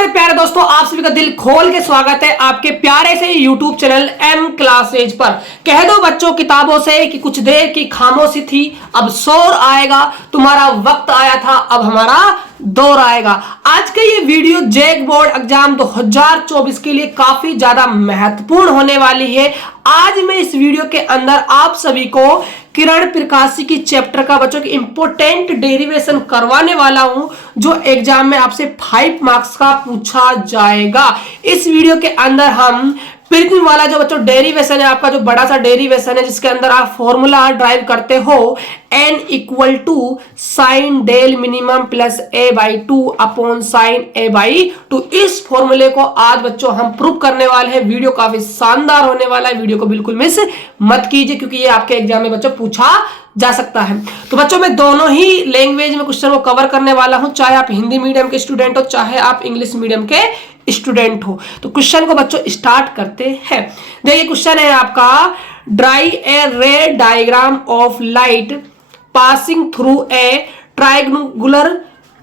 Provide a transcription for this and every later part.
मेरे प्यारे दोस्तों, आप सभी का दिल खोल के स्वागत है आपके प्यारे से YouTube चैनल एम क्लासेज पर। कह दो बच्चों किताबों से कि कुछ देर की खामोशी थी, अब शोर आएगा, तुम्हारा वक्त आया था, अब हमारा दौर आएगा। आज का ये वीडियो जैक बोर्ड एग्जाम 2024 के लिए काफी ज्यादा महत्वपूर्ण होने वाली है। आज मैं इस वीडियो के अंदर आप सभी को किरण प्रकाशी की चैप्टर का बच्चों की इंपोर्टेंट डेरिवेशन करवाने वाला हूं, जो एग्जाम में आपसे 5 मार्क्स का पूछा जाएगा। इस वीडियो के अंदर हम प्रिज्म वाला जो बच्चों डेरिवेशन है, आपका जो बड़ा सा डेरिवेशन है जिसके अंदर आप फॉर्मूला ड्राइव करते हो n equal to sine del minimum plus a by 2 upon sine a by 2, इस फॉर्मूले को आज बच्चों हम प्रूव करने वाले हैं। वीडियो काफी शानदार होने वाला है, वीडियो को बिल्कुल मिस मत कीजिए क्योंकि ये आपके एग्जाम में बच्चों पूछा जा सकता है। तो बच्चों मैं दोनों ही लैंग्वेज में क्वेश्चन को कवर करने वाला हूं, चाहे आप हिंदी मीडियम के स्टूडेंट हो चाहे आप इंग्लिश मीडियम के स्टूडेंट हो। तो क्वेश्चन को बच्चों स्टार्ट करते हैं। देखिए क्वेश्चन है आपका, draw a ray diagram of light passing through a triangular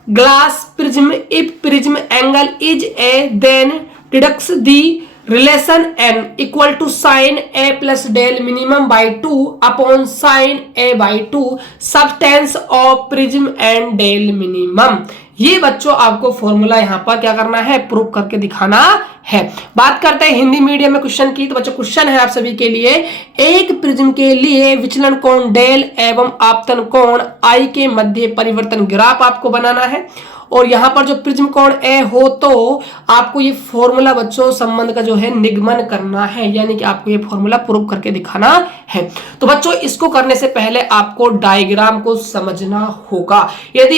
glass prism if prism angle is A then deducts the relation n equal to sine a plus del minimum by 2 upon sine a by 2 subtends of prism and del minimum. ये बच्चों आपको formula यहाँ पर क्या करना है, prove करके दिखाना है। बात करते हैं हिंदी मीडियम में क्वेश्चन की। तो बच्चों क्वेश्चन है आप सभी के लिए, एक प्रिज्म के लिए विचलन कोण डेल एवं आपतन कोण आई के मध्य परिवर्तन ग्राफ आपको बनाना है। और यहां पर जो प्रिज्म कोण ए हो तो आपको ये फॉर्मूला बच्चों संबंध का जो है निगमन करना है, यानी कि आपको ये फॉर्मूला प्रूव करके दिखाना है। तो बच्चों इसको करने से पहले आपको डायग्राम को समझना होगा। यदि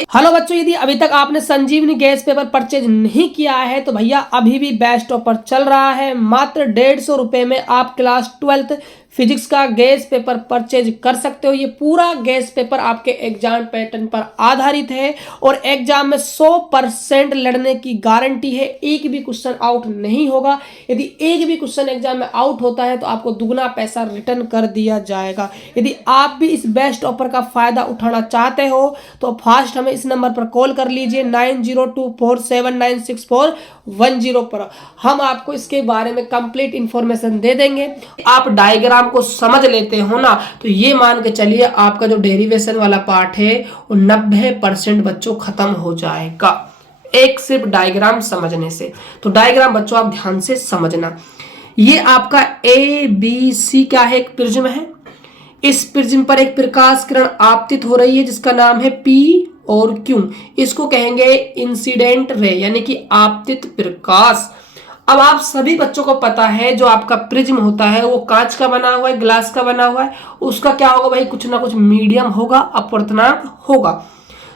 अभी तक आपने संजीवनी गैस पेपर परचेज नहीं किया है तो भैया अभी भी बेस्ट ऑफर चल रहा है। मात्र 150 रुपए में आप क्लास 12th फिजिक्स का गैस पेपर परचेज कर सकते हो। ये पूरा गैस पेपर आपके एग्जाम पैटर्न पर आधारित है और एग्जाम में 100% लड़ने की गारंटी है। एक भी क्वेश्चन आउट नहीं होगा। यदि एक भी क्वेश्चन एग्जाम में आउट होता है तो आपको दुगना पैसा रिटर्न कर दिया जाएगा। यदि आप भी इस बेस्ट ऑफर का फायदा उठाना चाहते हो तो फास्ट हमें इस नंबर पर कॉल कर लीजिए 9024796410 पर। हम आपको इसके बारे में कंप्लीट इंफॉर्मेशन दे देंगे। आप डायग्राम को समझ लेते हो ना, तो ये मान के चलिए आपका जो डेरिवेशन वाला पार्ट है वो 90% बच्चों खत्म हो जाएगा, एक सिर्फ डायग्राम समझने से। तो डायग्राम बच्चों आप ध्यान से समझना। ये आपका ए बी सी क्या है, एक प्रिज्म है। इस प्रिज्म पर एक प्रकाश किरण आपतित हो रही है जिसका नाम है P और Q। इसको कहेंगे इंसिडेंट रे, यानी कि आपतित प्रकाश। अब आप सभी बच्चों को पता है जो आपका प्रिज्म होता है वो कांच का बना हुआ है, ग्लास का बना हुआ है। उसका क्या होगा भाई, कुछ ना कुछ मीडियम होगा, अपवर्तनांक होगा।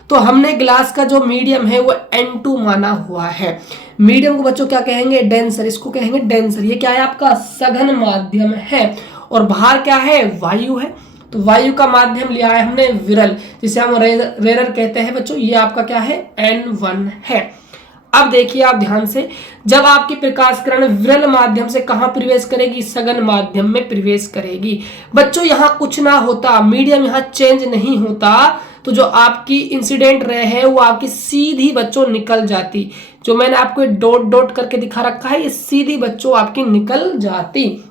तो हमने ग्लास का जो मीडियम है वो N2 माना हुआ है। मीडियम को बच्चों क्या कहेंगे, डेंसर। इसको कहेंगे डेंसर। ये क्या है आपका सघन माध्यम है और बाहर क्या है, वायु है। तो वायु का माध्यम लिया है हमने विरल, जिसे हम रेरर कहते हैं बच्चों। ये आपका क्या है, N1 है। अब देखिए आप ध्यान से, जब आपकी प्रकाश किरण विरल माध्यम से कहां प्रवेश करेगी, सघन माध्यम में प्रवेश करेगी। बच्चों यहां कुछ ना होता, मीडियम यहां चेंज नहीं होता, तो जो आपकी इंसिडेंट रे है वो आपकी सीधी बच्चों निकल जाती। जो मैंने आपको डॉट डॉट करके दिखा रखा है ये सीधी बच्चों आपकी निकल जाती।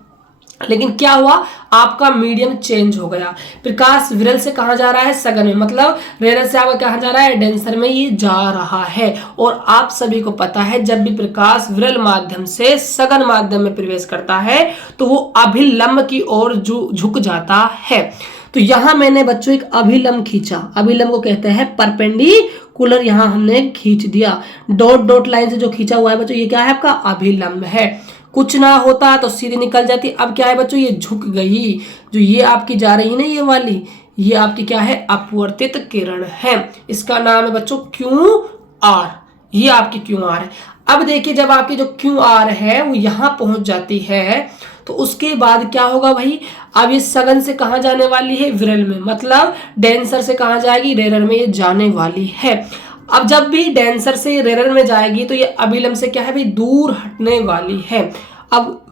लेकिन क्या हुआ, आपका मीडियम चेंज हो गया। प्रकाश विरल से कहां जा रहा है, सघन में, मतलब रेरर से आपका कहां जा रहा है, डेंसर में ये जा रहा है। और आप सभी को पता है जब भी प्रकाश विरल माध्यम से सघन माध्यम में प्रवेश करता है तो वो अभिलंब की ओर झुक जाता है। तो यहां मैंने बच्चों एक अभिलंब खींचा, अभिलंब को कहते हैं परपेंडिकुलर। यहां हमने खींच दिया, डॉट डॉट लाइन से जो खींचा हुआ है बच्चों ये क्या है, आपका अभिलंब है। कुछ ना होता तो सीधी निकल जाती। अब क्या है बच्चों, ये झुक गई। जो ये आपकी जा रही है ना, ये वाली, ये आपकी क्या है, अपवर्तित किरण है। इसका नाम है बच्चों QR। ये आपकी QR है। अब देखिए जब आपकी जो QR है वो यहां पहुंच जाती है तो उसके बाद क्या होगा भाई, अब ये सघन से कहां जाने वाली है, विरल में, मतलब डेंसर से कहां जाएगी, रेरर में ये जाने वाली है। अब जब भी डेंसर से रेरर में जाएगी तो ये अभिलंब से क्या है भाई, दूर हटने वाली है। अब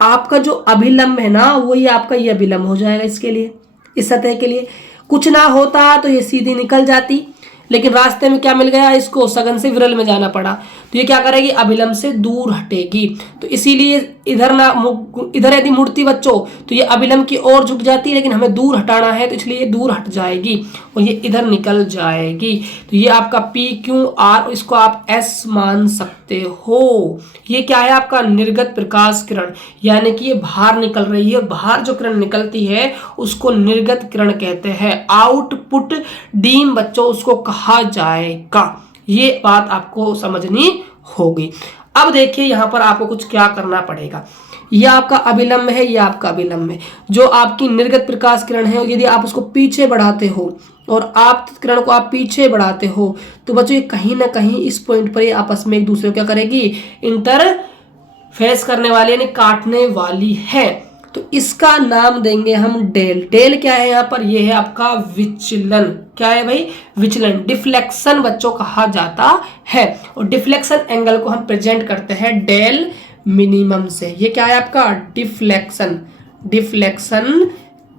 आपका जो अभिलंब है ना वो ये आपका ये अभिलंब हो जाएगा इसके लिए, इस सतह के लिए। कुछ ना होता तो ये सीधी निकल जाती, लेकिन रास्ते में क्या मिल गया, इसको सघन से विरल में जाना पड़ा। तो तो ये क्या करेगी, अभिलंब से दूर हटेगी। तो इसीलिए इधर यदि मुड़ती बच्चों तो ये अभिलंब की ओर झुक जाती है, लेकिन हमें दूर हटाना है तो इसलिए ये दूर हट जाएगी और ये इधर निकल जाएगी। तो ये आपका पी क्यू आर, इसको आप एस मान सकते हो। ये क्या है आपका निर्गत प्रकाश किरण, यानी कि ये बाहर निकल रही है। बाहर जो किरण निकलती है उसको निर्गत किरण कहते हैं। आउटपुट डीम बच्चों उसको कहा जाएगा। ये बात आपको समझनी होगी। अब देखिए यहाँ पर आपको कुछ क्या करना पड़ेगा। यह आपका अभिलंब है, यह आपका अभिलंब है। जो आपकी निर्गत प्रकाश किरण है, यदि आप उसको पीछे बढ़ाते हो और आप किरण को आप पीछे बढ़ाते हो तो बच्चों ये कहीं ना कहीं इस पॉइंट पर ये आपस में एक दूसरे को क्या करेगी, इंटरफेस करने वाली यानी काटने वाली है। तो इसका नाम देंगे हम डेल। डेल क्या है यहाँ पर, ये है आपका विचलन। क्या है भाई, विचलन, डिफ्लेक्शन बच्चों कहा जाता है। और डिफ्लेक्शन एंगल को हम प्रेजेंट करते हैं डेल मिनिमम से। ये क्या है आपका डिफ्लेक्शन, डिफ्लेक्शन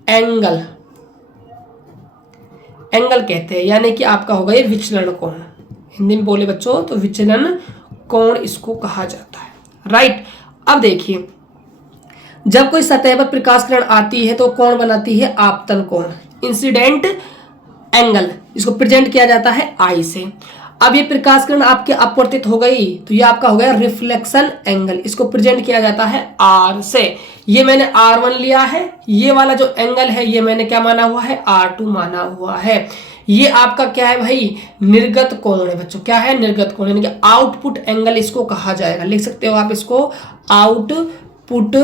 एंगल, एंगल कहते हैं, यानी कि आपका होगा ये विचलन कोण। हिंदी में बोले बच्चों तो विचलन कोण इसको कहा जाता है, राइट। अब देखिए जब कोई सतह पर प्रकाश किरण आती है तो कौन बनाती है, आपतन कोण, इंसिडेंट एंगल, इसको प्रेजेंट किया जाता है आई से। अब ये प्रकाश किरण आपके अपवर्तित हो गई तो ये आपका हो गया रिफ्लेक्शन एंगल, इसको प्रेजेंट किया जाता है आर से। ये मैंने R1 लिया है, ये वाला जो एंगल है ये मैंने क्या माना हुआ है, R2 माना हुआ है। ये आपका क्या है भाई, निर्गत कोण है बच्चों। क्या है, निर्गत कोण, यानी कि आउटपुट एंगल इसको कहा जाएगा। लिख सकते हो आप इसको आउटपुट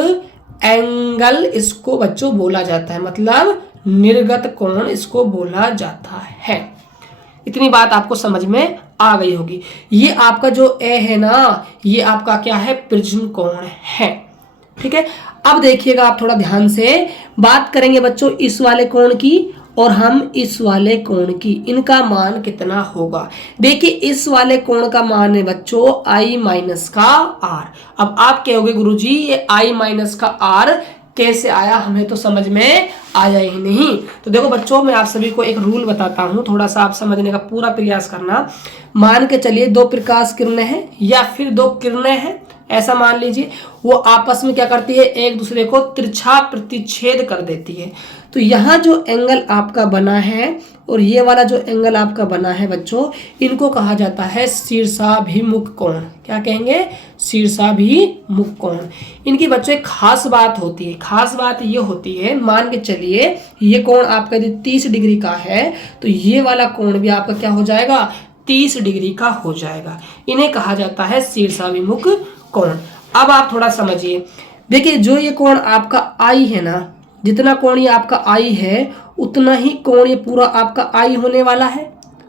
एंगल इसको बच्चों बोला जाता है, मतलब निर्गत कोण इसको बोला जाता है। इतनी बात आपको समझ में आ गई होगी। ये आपका जो ए है ना, ये आपका क्या है, प्रिज्म कोण है, ठीक है। अब देखिएगा आप थोड़ा ध्यान से बात करेंगे बच्चों इस वाले कोण की और हम इस वाले कोण की, इनका मान कितना होगा। देखिए इस वाले कोण का मान है बच्चों I माइनस का R। अब आप कहोगे गुरुजी ये I माइनस का R कैसे आया, हमें तो समझ में आया ही नहीं। तो देखो बच्चों मैं आप सभी को एक रूल बताता हूँ, थोड़ा सा आप समझने का पूरा प्रयास करना। मान के चलिए दो प्रकाश किरणें हैं या फिर दो किरणें हैं, ऐसा मान लीजिए, वो आपस में क्या करती है, एक दूसरे को तिरछा प्रतिच्छेद कर देती है। तो यहाँ जो एंगल आपका बना है और ये वाला जो एंगल आपका बना है बच्चों, इनको कहा जाता है शीर्षाभिमुख कोण। क्या कहेंगे, शीर्षाभिमुख कोण। इनकी बच्चों एक खास बात होती है, खास बात ये होती है, मान के चलिए ये कोण आपका यदि 30 डिग्री का है तो ये वाला कोण भी आपका क्या हो जाएगा, 30 डिग्री का हो जाएगा। इन्हें कहा जाता है शीर्षाभिमुख कोण। अब आप थोड़ा समझिए, देखिए जो ये कोण आपका आई है ना, जितना कोण ये आपका आई है उतना ही कोण ये पूरा आपका आई होने वाला है,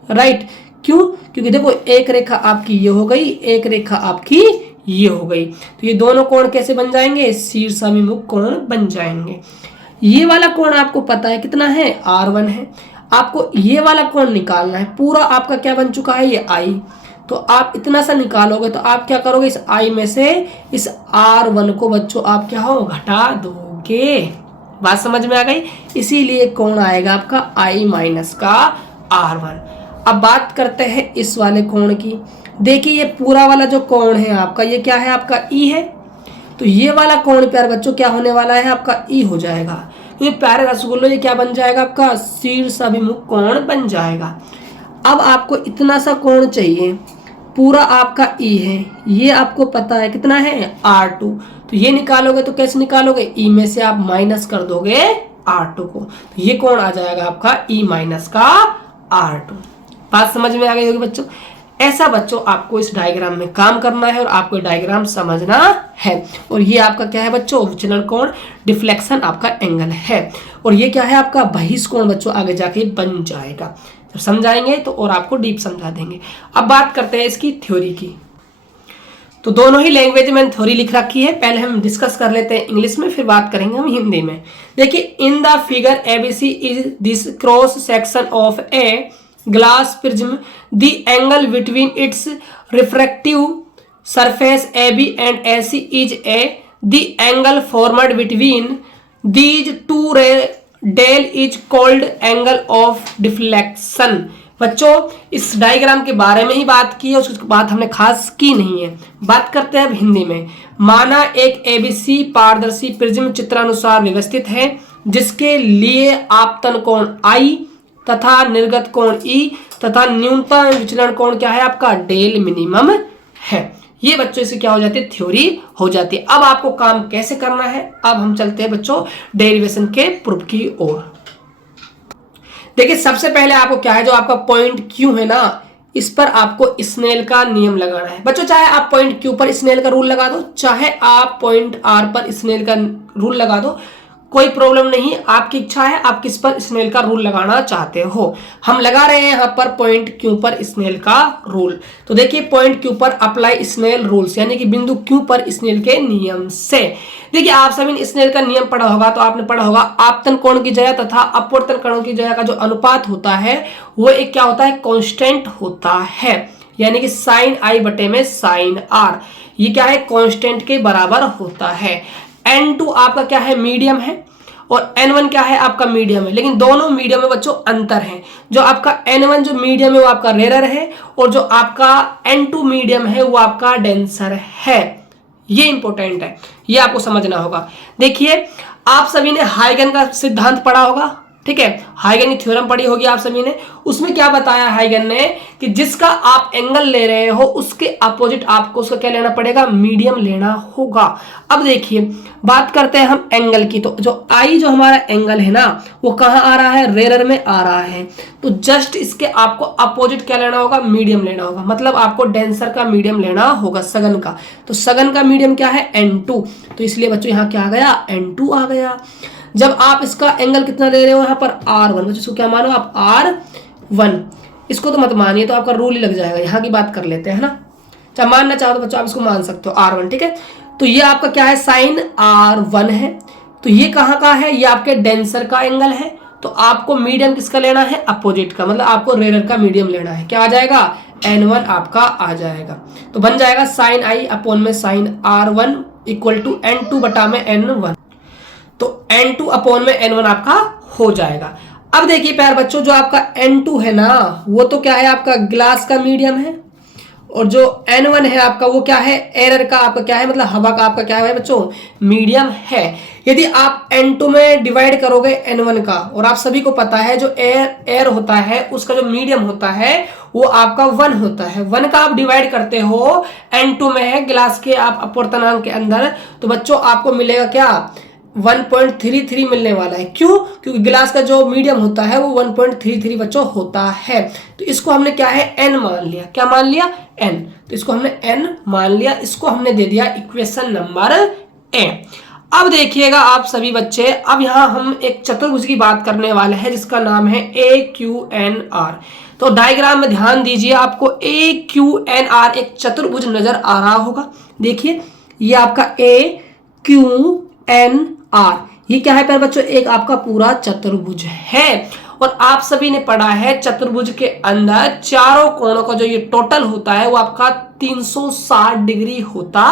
राइट। क्यों, क्योंकि देखो एक रेखा आपकी ये हो गई, एक रेखा आपकी ये हो गई, तो ये दोनों कोण कैसे बन जाएंगे, शीर्षाभिमुख कोण बन जाएंगे। ये वाला कोण आपको पता है कितना है, R1 है। आपको ये वाला कोण निकालना है, पूरा आपका क्या बन चुका है, ये आई। तो आप इतना सा निकालोगे तो आप क्या करोगे, इस आई में से इस R1 को बच्चों आप क्या हो, घटा दोगे। बात समझ में आ गई। इसीलिए कोण आएगा आपका I माइनस का R1। अब बात करते हैं इस वाले कोण की। देखिए ये पूरा वाला जो कोण है आपका, ये क्या है आपका E है। तो ये वाला कोण प्यारे बच्चों क्या होने वाला है आपका E हो जाएगा। तो ये प्यारे रसगुल्लो ये क्या बन जाएगा आपका, शीर्षाभिमुख कोण बन जाएगा। अब आपको इतना सा कोण चाहिए, पूरा आपका E है, ये आपको पता है कितना है, R2। तो ये निकालोगे तो कैसे निकालोगे, E में से आप माइनस कर दोगे R2 को, तो ये कोण आ जाएगा आपका E माइनस का R2। बात समझ में आ गई होगी बच्चों। ऐसा बच्चों आपको इस डायग्राम में काम करना है और आपको डायग्राम समझना है। और ये आपका क्या है बच्चों, विचलन कोण, डिफ्लेक्शन आपका एंगल है। और ये क्या है आपका बहिष्कोण बच्चों, आगे जाके बन जाएगा। जब समझाएंगे तो और आपको डीप समझा देंगे। अब बात करते हैं इसकी थ्योरी की। तो दोनों ही लैंग्वेज में थ्योरी लिख रखी है, पहले हम डिस्कस कर लेते हैं इंग्लिश में, फिर बात करेंगे हम हिंदी में। देखिए in the figure ABC is this cross section of a glass prism, the angle between its refractive surface AB and AC is A, the angle formed between these two rays del is called angle of deflection। बच्चों इस diagram के बारे में ही बात की है, उसकी बात हमने खास की नहीं है। बात करते हैं अब हिंदी में। माना एक एबीसी पारदर्शी प्रिज्म चित्रानुसार व्यवस्थित है, जिसके लिए आपतन कोण I तथा निर्गत कोण E तथा न्यूनतम विचलन कोण क्या है आपका डेल मिनिमम है। ये बच्चों से क्या हो जाती है, थ्योरी हो जाती है। अब आपको काम कैसे करना है, अब हम चलते हैं बच्चों डेरिवेशन के प्रूफ की ओर। देखिए सबसे पहले आपको क्या है, जो आपका पॉइंट क्यू है ना, इस पर आपको स्नेल का नियम लगाना है बच्चों। चाहे आप पॉइंट क्यू पर स्नेल का रूल लगा दो, चाहे आप पॉइंट आर पर स्नेल का रूल लगा दो, कोई प्रॉब्लम नहीं, आपकी इच्छा है आप किस पर स्नेल का रूल लगाना चाहते हो। हम लगा रहे हैं यहाँ पर पॉइंट क्यू पर स्नेल का रूल। तो देखिए पॉइंट क्यू पर अप्लाई स्नेल रूल्स, यानी कि बिंदु क्यू पर स्नेल के नियम से। देखिए आप सभी ने स्नेल का नियम पढ़ा होगा, तो आपने पढ़ा होगा आपतन कोण की जया तथा अपवर्तन कोण की जया का जो अनुपात होता है वो एक क्या होता है, कांस्टेंट होता है, यानी कि साइन आई बटे में साइन आर, ये क्या है कांस्टेंट के बराबर होता है। N2 आपका क्या है, मीडियम है, और N1 क्या है आपका मीडियम है, लेकिन दोनों मीडियम में बच्चों अंतर है। जो आपका N1 जो मीडियम है वो आपका रेयर है, और जो आपका N2 मीडियम है वो आपका डेंसर है। ये इंपॉर्टेंट है, ये आपको समझना होगा। देखिए आप सभी ने हाइगन का सिद्धांत पढ़ा होगा, ठीक है, हाइगन की थ्योरम पढ़ी होगी आप सभी ने। उसमें क्या बताया हाइगन ने कि जिसका आप एंगल ले रहे हो उसके अपोजिट आपको उसका क्या लेना पड़ेगा, मीडियम लेना होगा। अब देखिए बात करते हैं हम एंगल की, तो जो आई जो हमारा एंगल है ना वो कहाँ आ रहा है, रेरर में आ रहा है, तो जस्ट इसके आपको अपोजिट क्या लेना होगा, मीडियम लेना होगा, मतलब आपको डेंसर का मीडियम लेना होगा, सघन का। तो सघन का मीडियम क्या है, N2, तो इसलिए बच्चों यहाँ क्या आ गया, N2 आ गया। जब आप इसका एंगल कितना ले रहे हो यहाँ पर R1, बच्चों इसको क्या मानो आप R1, इसको तो मत मानिए, तो आपका रूल ही लग जाएगा। यहाँ की बात कर लेते हैं ना, चाहे मानना चाहो तो बच्चों आप इसको मान सकते हो R1, ठीक है। तो ये आपका क्या है, साइन R1 है, तो ये कहाँ का है, ये आपके डेंसर का एंगल है, तो आपको मीडियम किसका लेना है, अपोजिट का, मतलब आपको रेरर का मीडियम लेना है। क्या आ जाएगा, N1 आपका आ जाएगा, तो बन जाएगा साइन आई अपॉन में sine R1 equal to N2 बटा में N1, तो N2 अपॉन में N1 आपका हो जाएगा। अब देखिए प्यार बच्चों, जो आपका N2 है ना वो तो क्या है आपका ग्लास का मीडियम है, और जो N1 है आपका वो क्या है, एयर का आपका क्या है, मतलब हवा का आपका क्या है बच्चों, मीडियम है। यदि आप N2 में डिवाइड करोगे N1 का, और आप सभी को पता है जो एयर होता है उसका जो मीडियम होता है वो आपका 1 होता है, 1 का आप डिवाइड करते हो N2 में है ग्लास के आप अपवर्तनांक के अंदर, तो बच्चों आपको मिलेगा क्या, 1.33 मिलने वाला है। क्यों, क्योंकि गिलास का जो मीडियम होता है वो 1.33 बच्चों होता है। तो इसको हमने क्या है, n मान लिया, क्या मान लिया, n, तो इसको हमने n मान लिया, इसको हमने दे दिया इक्वेशन नंबर a। अब देखिएगा आप सभी बच्चे, अब यहाँ हम एक चतुर्भुज की बात करने वाले हैं जिसका नाम है AQNR। तो डायग्राम में ध्यान दीजिए, आपको AQNR एक चतुर्भुज नजर आ रहा होगा। देखिए ये आपका AQNR, ये क्या है प्यारे बच्चों, एक आपका पूरा चतुर्भुज है। और आप सभी ने पढ़ा है चतुर्भुज के अंदर चारों कोणों का जो ये टोटल होता है वो आपका 360 डिग्री होता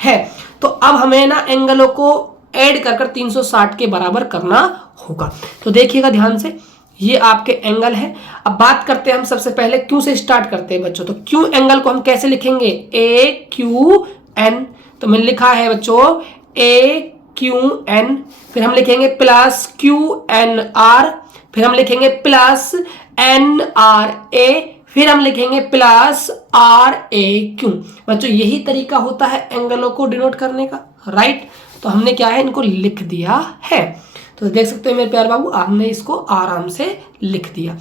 है। तो अब हमें ना एंगलों को ऐड कर 360 के बराबर करना होगा। तो देखिएगा ध्यान से, ये आपके एंगल है। अब बात करते हैं हम सबसे पहले क्यू से स्टार्ट करते हैं बच्चों। तो क्यू एंगल को हम कैसे लिखेंगे, AQN, तो मैंने लिखा है बच्चों AQN, फिर हम लिखेंगे प्लस QNR, फिर हम लिखेंगे प्लस NRA, फिर हम लिखेंगे प्लस RAQ। बच्चों यही तरीका होता है एंगलों को डिनोट करने का, राइट। तो हमने क्या है, इनको लिख दिया है। तो देख सकते हो मेरे प्यारे बाबू, हमने इसको आराम से लिख दिया।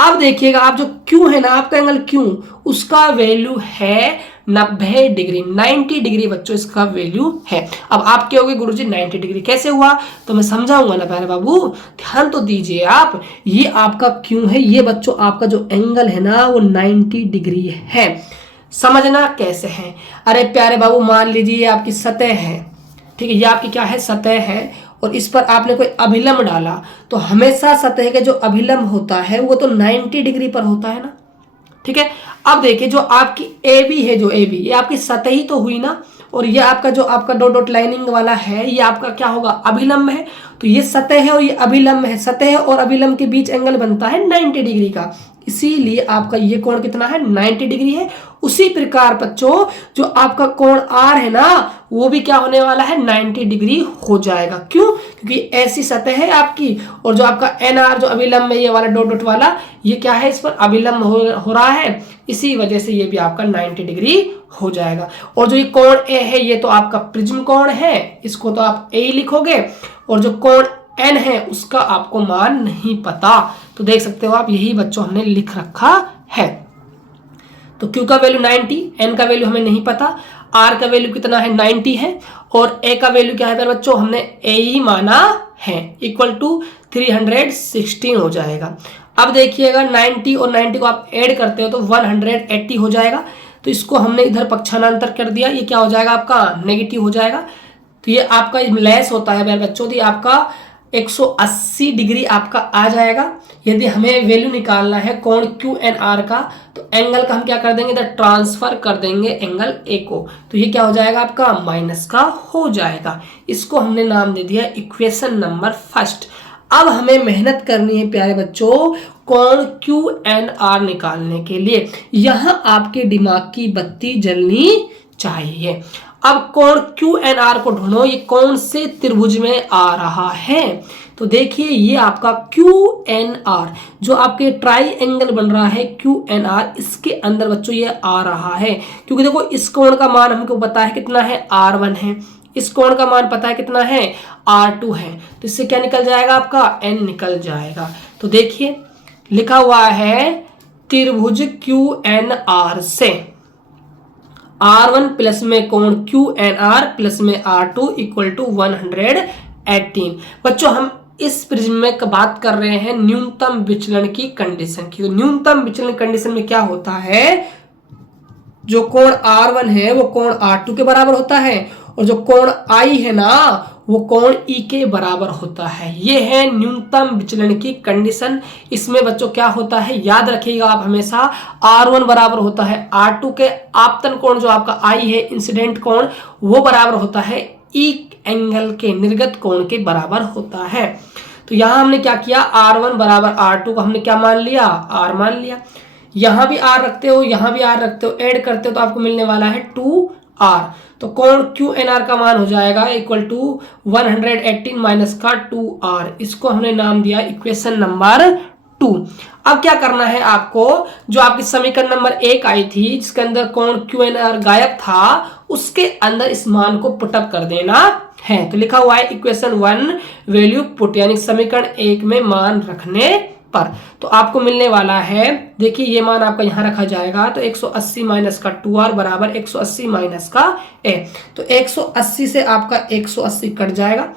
अब देखिएगा आप जो Q है ना, आपका एंगल Q, उसका वैल्यू है 90 डिग्री, 90 डिग्री बच्चों इसका वैल्यू है। अब आप कहोगे गुरुजी 90 डिग्री कैसे हुआ, तो मैं समझाऊंगा ना प्यारे बाबू, ध्यान तो दीजिए आप। ये आपका Q है, ये बच्चों आपका जो एंगल है ना वो 90 डिग्री है। समझना कैसे है, अरे प्यारे बाबू मान लीजिए आपकी सतह है, ठीक है, ये आपकी क्या है, सतह है, और इस पर आपने कोई अभिलंब डाला, तो हमेशा सतह के जो अभिलंब होता है वो तो 90 डिग्री पर होता है ना, ठीक है। अब देखिए जो आपकी AB है, जो AB ये आपकी सतह ही तो हुई ना, और ये आपका जो आपका डॉट डॉट लाइनिंग वाला है ये आपका क्या होगा, अभिलंब है। तो ये सतह है और ये अभिलंब है, सतह और अभिलंब के बीच एंगल बनता है 90 डिग्री का। इसीलिए आपका ये कोण कितना है 90 डिग्री है। उसी प्रकार बच्चों जो आपका कोण आर है ना वो भी क्या होने वाला है 90 डिग्री हो जाएगा। क्यों? क्योंकि ऐसी सतह है आपकी और जो आपका एन आर जो अभिलंब है ये वाला डॉट डॉट वाला ये क्या है इस पर अभिलंब हो रहा है, इसी वजह से ये भी आपका 90 डिग्री हो जाएगा। और जो ये कोण ए है ये तो आपका प्रिज्म कोण है, इसको तो आप ए ही लिखोगे। और जो कोण एन है उसका आपको मान नहीं पता, तो देख सकते हो आप यही बच्चों हमने लिख रखा है। तो Q का वैल्यू 90, N का वैल्यू हमें नहीं पता, R का वैल्यू कितना है 90 है और A का वैल्यू क्या है फिर बच्चों हमने A ही माना है, इक्वल टू 316 हो जाएगा। अब देखिएगा 90 और 90 को आप ऐड करते हो तो 180 हो जाएगा। तो इसको हमने इधर पक्षांतर कर दिया, ये क्या हो जाएगा आपका नेगेटिव हो जाएगा। तो ये आपका लेस होता है बच्चों, तो ये आपका 180 डिग्री आपका आ जाएगा। यदि हमें वैल्यू निकालना है कोण क्यू एन आर का तो एंगल का हम क्या कर देंगे इधर ट्रांसफर कर देंगे एंगल ए को, तो ये क्या हो जाएगा आपका माइनस का हो जाएगा। इसको हमने नाम दे दिया इक्वेशन नंबर फर्स्ट। अब हमें मेहनत करनी है प्यारे बच्चों कोण क्यू एन आर निकालने के लिए, यहां आपके दिमाग की बत्ती जलनी चाहिए। अब कोण क्यू एन आर को ढूंढो, ये कौन से त्रिभुज में आ रहा है। तो देखिए ये आपका क्यू एन आर जो आपके ट्राइएंगल बन रहा है क्यू एन आर, इसके अंदर बच्चों ये आ रहा है। क्योंकि देखो इस कोण का मान हमको पता है कितना है R1 है, इस कोण का मान पता है कितना है R2 है, तो इससे क्या निकल जाएगा आपका N निकल जाएगा। तो देखिए लिखा हुआ है त्रिभुज क्यू एन आर से R1 प्लस में कोण क्यू एन आर प्लस में R2 इक्वल टू 118। बच्चों हम इस प्रिज्म में बात कर रहे हैं न्यूनतम विचलन की कंडीशन की। तो न्यूनतम विचलन कंडीशन में क्या होता है, जो कोण R1 है वो कोण R2 के बराबर होता है और जो कोण I है ना वो कोण E के बराबर होता है। ये है न्यूनतम विचलन की कंडीशन। इसमें बच्चों क्या होता है याद रखिएगा आप हमेशा, R1 बराबर होता है R2 के, आपतन कोण जो आपका I है इंसिडेंट कोण वो बराबर होता है E एंगल के निर्गत कोण के बराबर होता है। तो यहां हमने क्या किया R1 बराबर R2 को हमने क्या मान लिया R मान लिया, यहां भी R रखते हो यहां भी R रखते हो, ऐड करते हो तो आपको मिलने वाला है 2R। तो कोण क्यू एन आर का मान हो जाएगा इक्वल टू 118 माइनस का 2R, इसको हमने नाम दिया इक्वेशन नंबर 2। अब क्या करना है आपको, जो आपकी समीकरण नंबर 1 आई थी जिसके अंदर कोण क्यू एन आर गायब था उसके अंदर इस मान को पुटअप कर देना है। तो लिखा हुआ है इक्वेशन 1 वैल्यू पुट, यानी समीकरण 1 में मान रखने पर तो आपको मिलने वाला है, देखिए ये मान आपका यहां रखा जाएगा तो 180 माइनस का 2R बराबर 180 माइनस का A। तो 180 से आपका 180 कट जाएगा,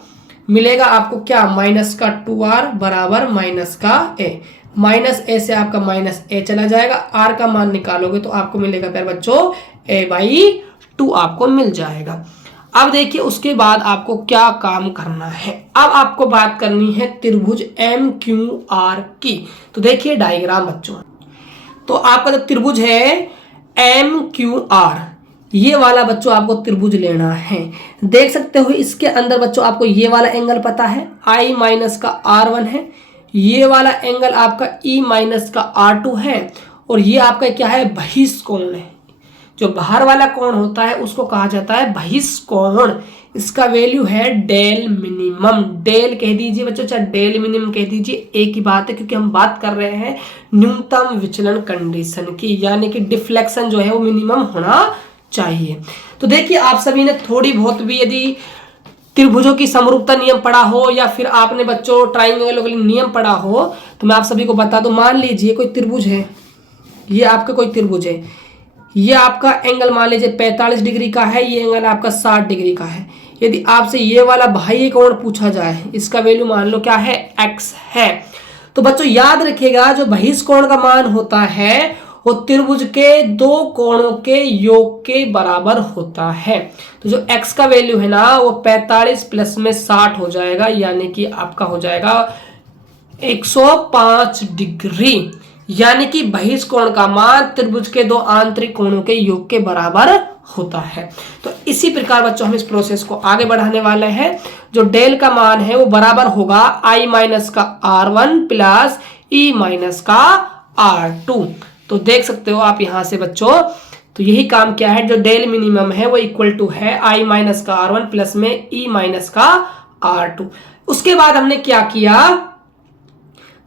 मिलेगा आपको क्या माइनस का 2R बराबर माइनस का A। माइनस A से आपका माइनस A चला जाएगा, R का मान निकालोगे तो आपको मिलेगा प्यारे बच्चों A/2 आपको मिल जाएगा। अब देखिए उसके बाद आपको क्या काम करना है, अब आपको बात करनी है त्रिभुज MQR की। तो देखिए डायग्राम बच्चों, तो आपका जो त्रिभुज है MQR ये वाला बच्चों आपको त्रिभुज लेना है। देख सकते हो इसके अंदर बच्चों आपको ये वाला एंगल पता है I माइनस का R1 है, ये वाला एंगल आपका E माइनस का R2 है और ये आपका क्या है बहिष्कोण है। जो बाहर वाला कोण होता है उसको कहा जाता है बहिष्कोण, इसका वैल्यू है डेल मिनिमम, डेल कह दीजिए बच्चों चाहे डेल मिनिमम कह दीजिए, एक ही बात है क्योंकि हम बात कर रहे हैं न्यूनतम विचलन कंडीशन की, यानी कि डिफ्लेक्शन जो है वो मिनिमम होना चाहिए। तो देखिए आप सभी ने थोड़ी बहुत भी यदि त्रिभुजों की समरूपता नियम पढ़ा हो या फिर आपने बच्चों ट्राइंगल के लिए नियम पढ़ा हो तो मैं आप सभी को बता दूं, मान लीजिए कोई त्रिभुज है, ये आपका कोई त्रिभुज है, ये आपका एंगल मान लीजिए 45 डिग्री का है, ये एंगल आपका 60 डिग्री का है। यदि आपसे ये वाला बाह्य कोण पूछा जाए, इसका वैल्यू मान लो क्या है x है, तो बच्चों याद रखिएगा जो बहिष्कोण का मान होता है वो त्रिभुज के दो कोणों के योग के बराबर होता है। तो जो x का वैल्यू है ना वो 45 प्लस में 60 हो जाएगा, यानी कि आपका हो जाएगा 105 डिग्री, यानी कि बहिष्कोण का मान त्रिभुज के दो आंतरिक कोणों के योग के बराबर होता है। तो इसी प्रकार बच्चों हम इस प्रोसेस को आगे बढ़ाने वाले हैं। जो डेल का मान है वो बराबर होगा I माइनस का R1 प्लस E माइनस का R2। तो देख सकते हो आप यहाँ से बच्चों, तो यही काम क्या है, जो डेल मिनिमम है वो इक्वल टू है I माइनस का R1 प्लस में E माइनस का R2। उसके बाद हमने क्या किया,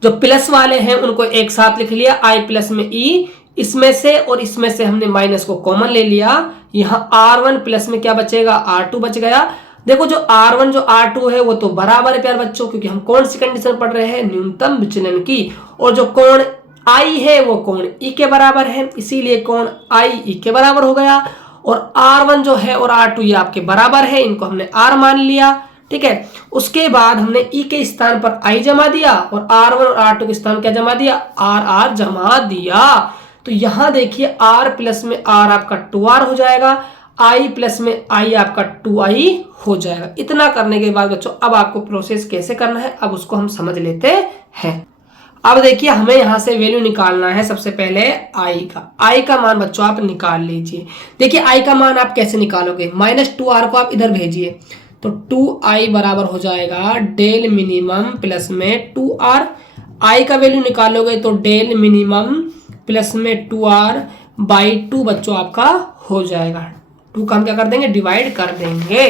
जो प्लस वाले हैं उनको एक साथ लिख लिया, I प्लस में E, इसमें से और इसमें से हमने माइनस को कॉमन ले लिया। यहाँ R1 प्लस में क्या बचेगा, R2 बच गया। देखो जो R1 जो R2 है वो तो बराबर है प्यार बच्चों, क्योंकि हम कौन सी कंडीशन पढ़ रहे हैं, न्यूनतम विचलन की, और जो कोण I है वो कोण E के बराबर है, इसीलिए कोण I E के बराबर हो गया। और R1 जो है और R2 ये आपके बराबर है, इनको हमने R मान लिया, ठीक है। उसके बाद हमने E के स्थान पर I जमा दिया और R1 और R2 के स्थान क्या जमा दिया, R जमा दिया। तो यहां देखिए R प्लस में R आपका 2R हो जाएगा, I प्लस में I आपका 2I हो जाएगा। इतना करने के बाद बच्चों अब आपको प्रोसेस कैसे करना है, अब उसको हम समझ लेते हैं। अब देखिए हमें यहां से वैल्यू निकालना है, सबसे पहले I का मान बच्चों आप निकाल लीजिए। देखिए I का मान आप कैसे निकालोगे, -2R को आप इधर भेजिए, तो 2I बराबर हो जाएगा डेल मिनिमम प्लस में 2R। I का वैल्यू निकालोगे तो डेल मिनिमम प्लस में 2R बाई 2 बच्चों आपका हो जाएगा। 2 का हम क्या कर देंगे, डिवाइड कर देंगे।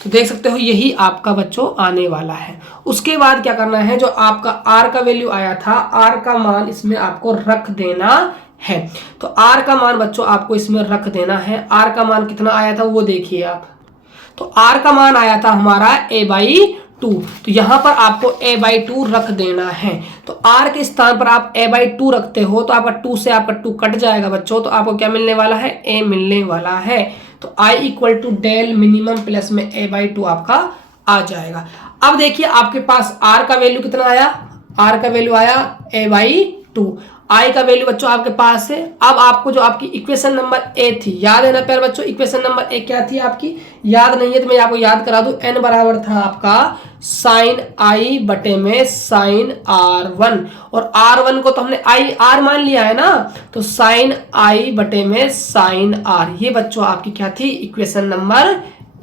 तो देख सकते हो यही आपका बच्चों आने वाला है। उसके बाद क्या करना है, जो आपका R का वैल्यू आया था, R का मान इसमें आपको रख देना है। तो R का मान बच्चों आपको इसमें रख देना है। R का मान कितना आया था वो देखिए आप, तो R का मान आया था हमारा A/2, तो यहां पर आपको A/2 रख देना है। तो R के स्थान पर आप A/2 रखते हो तो आपका 2 से आपका 2 कट जाएगा बच्चों, तो आपको क्या मिलने वाला है, A मिलने वाला है। तो I equal to del minimum plus में A/2 आपका आ जाएगा। अब देखिए आपके पास R का वैल्यू कितना आया, R का वैल्यू आया A/2, I का वैल्यू बच्चों आपके पास है। अब आपको जो आपकी इक्वेशन नंबर A थी, याद है ना प्यारे बच्चों, इक्वेशन नंबर A क्या थी आपकी, याद नहीं है तो मैं आपको याद करा दूं, n बराबर था आपका साइन I बटे में साइन R1, और R1 को तो हमने R मान लिया है ना, तो साइन I बटे में साइन R, ये बच्चों आपकी क्या थी, इक्वेशन नंबर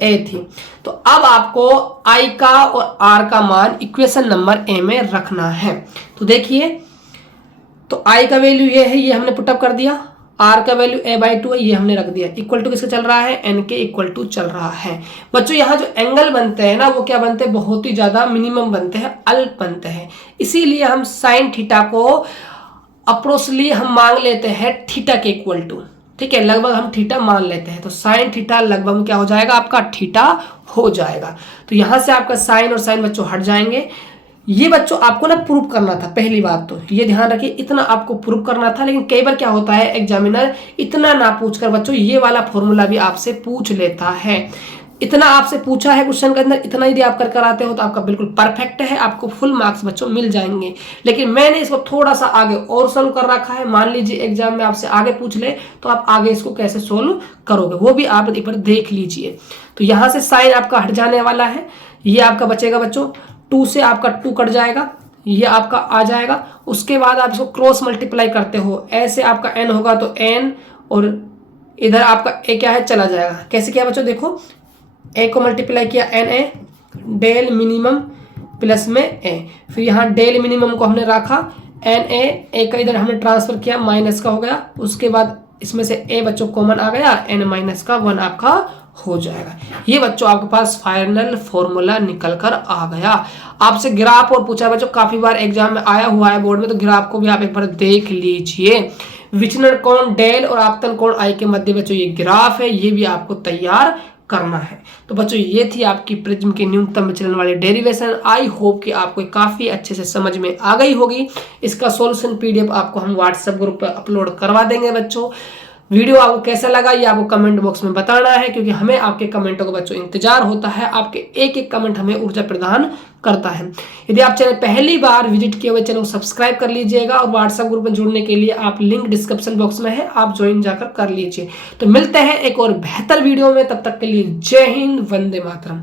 A थी। तो अब आपको I का और R का मान इक्वेशन नंबर A में रखना है। तो देखिए, तो I का वैल्यू ये है, ये हमने पुटअप कर दिया, R का वैल्यू A/2 है, ये हमने रख दिया, इक्वल टू किसके चल रहा है, N के इक्वल टू चल रहा है। बच्चों यहाँ जो एंगल बनते हैं ना वो क्या बनते हैं, बहुत ही ज्यादा मिनिमम बनते हैं, अल्प बनते हैं, इसीलिए हम साइन थीटा को अप्रोक्सली हम मांग लेते हैं थीटा के इक्वल टू, ठीक है, लगभग हम थीटा मान लेते हैं। तो साइन थीटा लगभग क्या हो जाएगा आपका, थीटा हो जाएगा। तो यहां से आपका साइन और साइन बच्चों हट जाएंगे। ये बच्चों आपको ना प्रूव करना था, पहली बात तो ये ध्यान रखिए, इतना आपको प्रूव करना था। लेकिन कई बार क्या होता है, एग्जामिनर इतना ना पूछकर बच्चों ये वाला फॉर्मूला भी आपसे पूछ लेता है। इतना आपसे पूछा है क्वेश्चन के अंदर, इतना यदि आप कर कर आते हो तो आपका बिल्कुल परफेक्ट है, आपको फुल मार्क्स बच्चों मिल जाएंगे। लेकिन मैंने इसको थोड़ा सा आगे और सोल्व कर रखा है। मान लीजिए एग्जाम में आपसे आगे पूछ ले तो आप आगे इसको कैसे सोल्व करोगे वो भी आप एक बार देख लीजिए। तो यहाँ से साइन आपका हट जाने वाला है, ये आपका बचेगा बच्चों, 2 से आपका 2 कट जाएगा, ये आपका आ जाएगा। उसके बाद आप इसको क्रॉस मल्टीप्लाई करते हो, ऐसे आपका n होगा तो n, और इधर आपका a क्या है, चला जाएगा। कैसे किया बच्चों, देखो a को मल्टीप्लाई किया na, डेल मिनिमम प्लस में a, फिर यहाँ डेल मिनिमम को हमने रखा, na a का इधर हमने ट्रांसफर किया, माइनस का हो गया। उसके बाद इसमें से a बच्चों कॉमन आ गया, n माइनस का 1 आपका हो जाएगा। ये बच्चों आपके पास फाइनल फॉर्मूला निकल कर आ गया। आपसे ग्राफ और पूछा बच्चों, काफी बार एग्जाम में आया हुआ है बोर्ड में, तो ग्राफ को भी आप एक बार देख लीजिए। विचलन कोण डेल और आपतन कोण आई के मध्य बच्चों ये ग्राफ है, ये भी आपको तैयार करना है। तो बच्चों ये थी आपकी प्रिज्म के न्यूनतम विचलन वाली डेरिवेशन। आई होप कि आपको काफी अच्छे से समझ में आ गई होगी। इसका सॉल्यूशन पीडीएफ आपको हम व्हाट्सएप ग्रुप पर अपलोड करवा देंगे बच्चों। वीडियो आपको कैसा लगा ये आपको कमेंट बॉक्स में बताना है, क्योंकि हमें आपके कमेंटों का बच्चों इंतजार होता है। आपके एक एक कमेंट हमें ऊर्जा प्रदान करता है। यदि आप चैनल पहली बार विजिट किए हुए, चैनल को सब्सक्राइब कर लीजिएगा, और व्हाट्सएप ग्रुप में जुड़ने के लिए आप लिंक डिस्क्रिप्शन बॉक्स में है, आप ज्वाइन जाकर कर लीजिए। तो मिलते हैं एक और बेहतर वीडियो में, तब तक के लिए जय हिंद, वंदे मातरम।